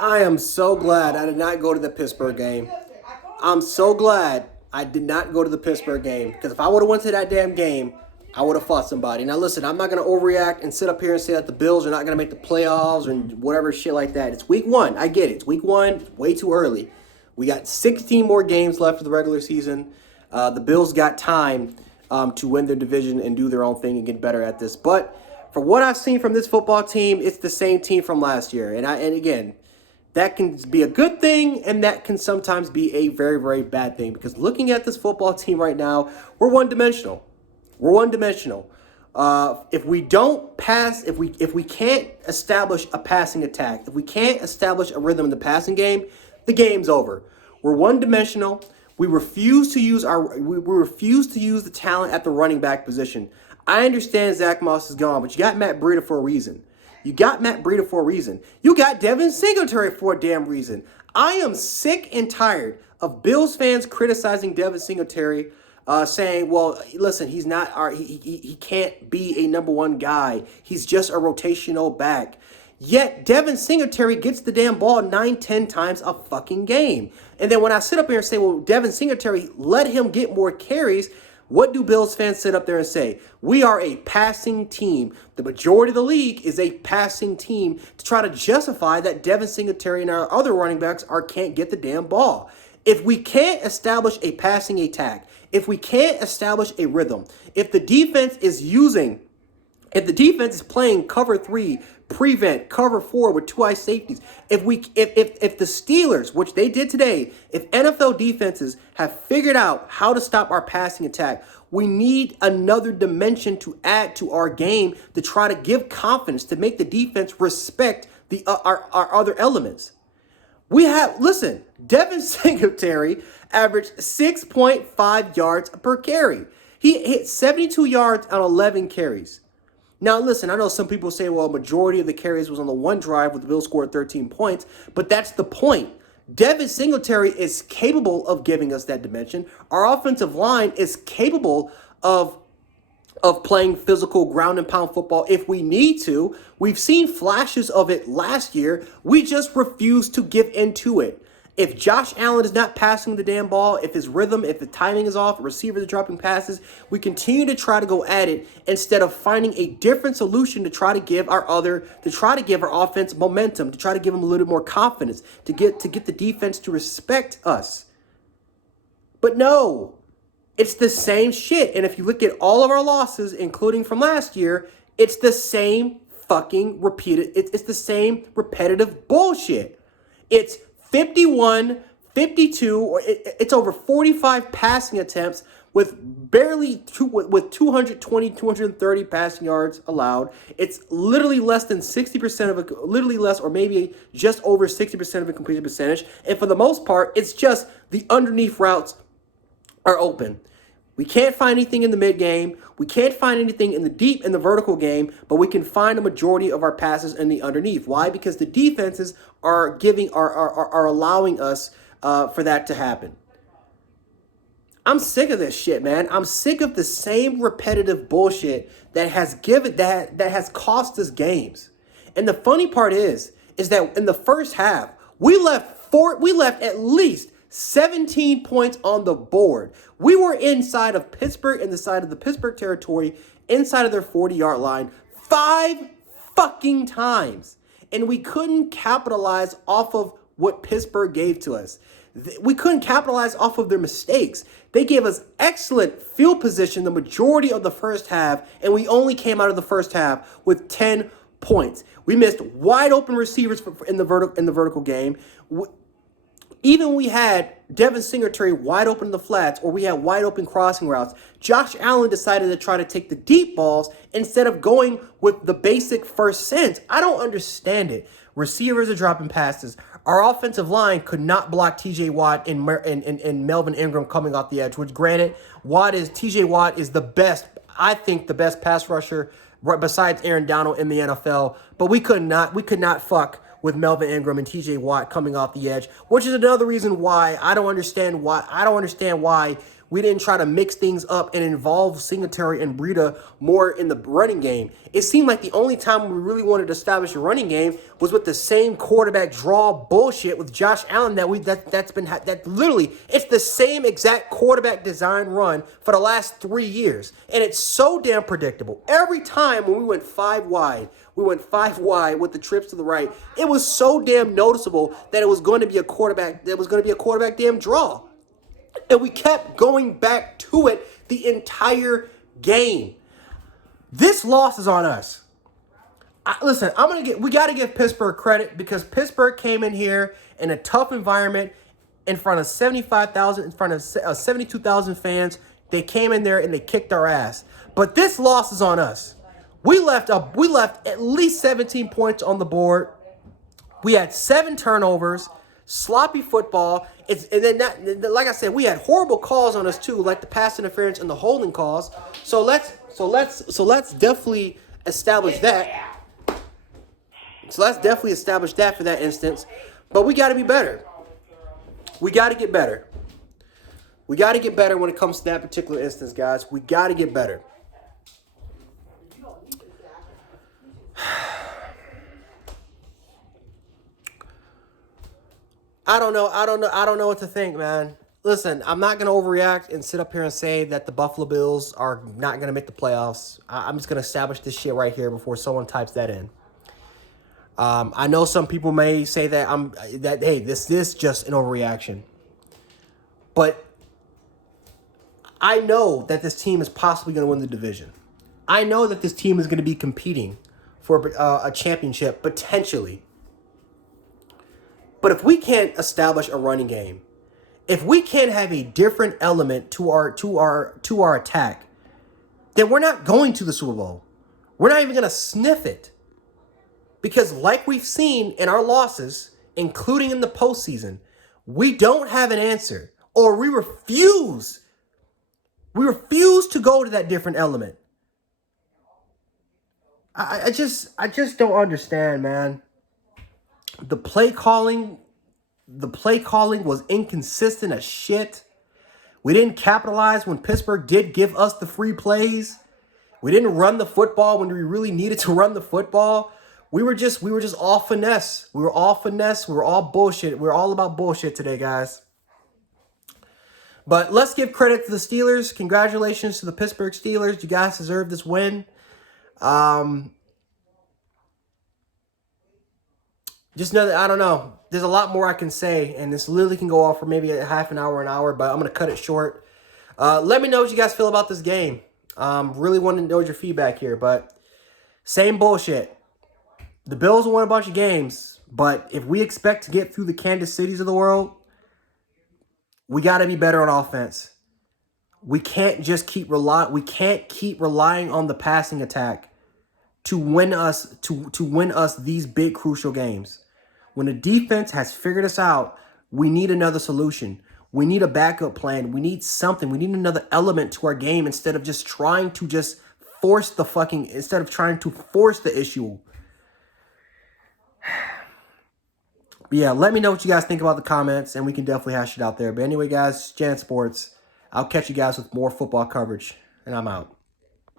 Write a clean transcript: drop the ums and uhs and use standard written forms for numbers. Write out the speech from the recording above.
I am so glad I did not go to the Pittsburgh game. I'm so glad I did not go to the Pittsburgh game because if I would have went to that damn game, I would have fought somebody. Now listen, I'm not going to overreact and sit up here and say that the Bills are not going to make the playoffs and whatever shit like that. It's week one. I get it. It's week one. It's way too early. We got 16 more games left of the regular season. The Bills got time to win their division and do their own thing and get better at this. But for what I've seen from this football team, it's the same team from last year. And again, that can be a good thing, and that can sometimes be a very, very bad thing. Because looking at this football team right now, we're one-dimensional. We're one-dimensional. If we don't pass, if we can't establish a passing attack, if we can't establish a rhythm in the passing game, the game's over. We're one-dimensional. We refuse to use the talent at the running back position. I understand Zach Moss is gone, but you got Matt Breida for a reason. You got Matt Breida for a reason. You got Devin Singletary for a damn reason. I am sick and tired of Bills fans criticizing Devin Singletary, saying, well, listen, he's not he can't be a number one guy. He's just a rotational back. Yet Devin Singletary gets the damn ball 9-10 times a fucking game. And then when I sit up here and say, well, Devin Singletary, let him get more carries, what do Bills fans sit up there and say? We are a passing team. The majority of the league is a passing team to try to justify that Devin Singletary and our other running backs can't get the damn ball. If we can't establish a passing attack, if we can't establish a rhythm, if the defense is playing cover 3, prevent, cover 4 with 2 high safeties, if the Steelers, which they did today, if NFL defenses have figured out how to stop our passing attack, we need another dimension to add to our game to try to give confidence, to make the defense respect our other elements. Devin Singletary averaged 6.5 yards per carry. He hit 72 yards on 11 carries. Now, listen, I know some people say, well, a majority of the carries was on the one drive where the Bills scored 13 points, but that's the point. Devin Singletary is capable of giving us that dimension. Our offensive line is capable of playing physical ground and pound football if we need to. We've seen flashes of it last year. We just refuse to give into it. If Josh Allen is not passing the damn ball, if his rhythm, if the timing is off, receivers are dropping passes, we continue to try to go at it instead of finding a different solution to try to give our offense momentum, to try to give them a little more confidence, to get the defense to respect us. But no, it's the same shit. And if you look at all of our losses, including from last year, it's the same fucking it's the same repetitive bullshit. It's 51, 52, or it's over 45 passing attempts with with 220, 230 passing yards allowed. It's literally less than 60% literally less, or maybe just over 60% of a completion percentage. And for the most part, it's just the underneath routes are open. We can't find anything in the mid game. We can't find anything in the vertical game, but we can find a majority of our passes in the underneath. Why? Because the defenses are allowing us for that to happen. I'm sick of this shit, man. I'm sick of the same repetitive bullshit that has cost us games. And the funny part is that in the first half, we left at least 17 points on the board. We were inside of Pittsburgh, in the side of the Pittsburgh territory, inside of their 40-yard line 5 fucking times. And we couldn't capitalize off of what Pittsburgh gave to us. We couldn't capitalize off of their mistakes. They gave us excellent field position the majority of the first half, and we only came out of the first half with 10 points. We missed wide open receivers in the vertical game. Even when we had Devin Singletary wide open in the flats, or we had wide open crossing routes, Josh Allen decided to try to take the deep balls instead of going with the basic first sense. I don't understand it. Receivers are dropping passes. Our offensive line could not block TJ Watt and Melvin Ingram coming off the edge, which granted, TJ Watt is the best, I think the best pass rusher besides Aaron Donald in the NFL, but we could not fuck with Melvin Ingram and TJ Watt coming off the edge, which is another reason why I don't understand why we didn't try to mix things up and involve Singletary and Breida more in the running game. It seemed like the only time we really wanted to establish a running game was with the same quarterback draw bullshit with Josh Allen that literally it's the same exact quarterback design run for the last 3 years. And it's so damn predictable. Every time when we went 5 wide with the trips to the right, it was so damn noticeable that it was going to be a quarterback damn draw. And we kept going back to it the entire game. This loss is on us. Listen, we got to give Pittsburgh credit because Pittsburgh came in here in a tough environment in front of 75,000, in front of 72,000 fans. They came in there and they kicked our ass. But this loss is on us. We left at least 17 points on the board. We had 7 turnovers, sloppy football. Like I said, we had horrible calls on us too, like the pass interference and the holding calls. So let's definitely establish that. So let's definitely establish that for that instance. But we got to be better. We got to get better. We got to get better when it comes to that particular instance, guys. We got to get better. I don't know what to think, man. Listen, I'm not going to overreact and sit up here and say that the Buffalo Bills are not going to make the playoffs. I'm just going to establish this shit right here before someone types that in. I know some people may say that hey, this is just an overreaction. But I know that this team is possibly going to win the division. I know that this team is going to be competing for a championship, potentially. But if we can't establish a running game, if we can't have a different element to our attack, then we're not going to the Super Bowl. We're not even going to sniff it. Because like we've seen in our losses, including in the postseason, we don't have an answer, or we refuse to go to that different element. I just don't understand, man. The play calling was inconsistent as shit. We didn't capitalize when Pittsburgh did give us the free plays. We didn't run the football when we really needed to run the football. We were just all finesse. We were all finesse. We were all bullshit. We're all about bullshit today, guys. But let's give credit to the Steelers. Congratulations to the Pittsburgh Steelers. You guys deserve this win. Just know that, I don't know. There's a lot more I can say, and this literally can go off for maybe a half an hour, but I'm going to cut it short. Let me know what you guys feel about this game. Really want to know your feedback here, but same bullshit. The Bills will win a bunch of games, but if we expect to get through the Kansas Cities of the world, we got to be better on offense. We can't just keep relying on the passing attack to win us these big crucial games. When the defense has figured us out, we need another solution. We need a backup plan. We need something. We need another element to our game instead of trying to force the issue. Yeah, let me know what you guys think about the comments, and we can definitely hash it out there. But anyway, guys, Jan Sports. I'll catch you guys with more football coverage, and I'm out.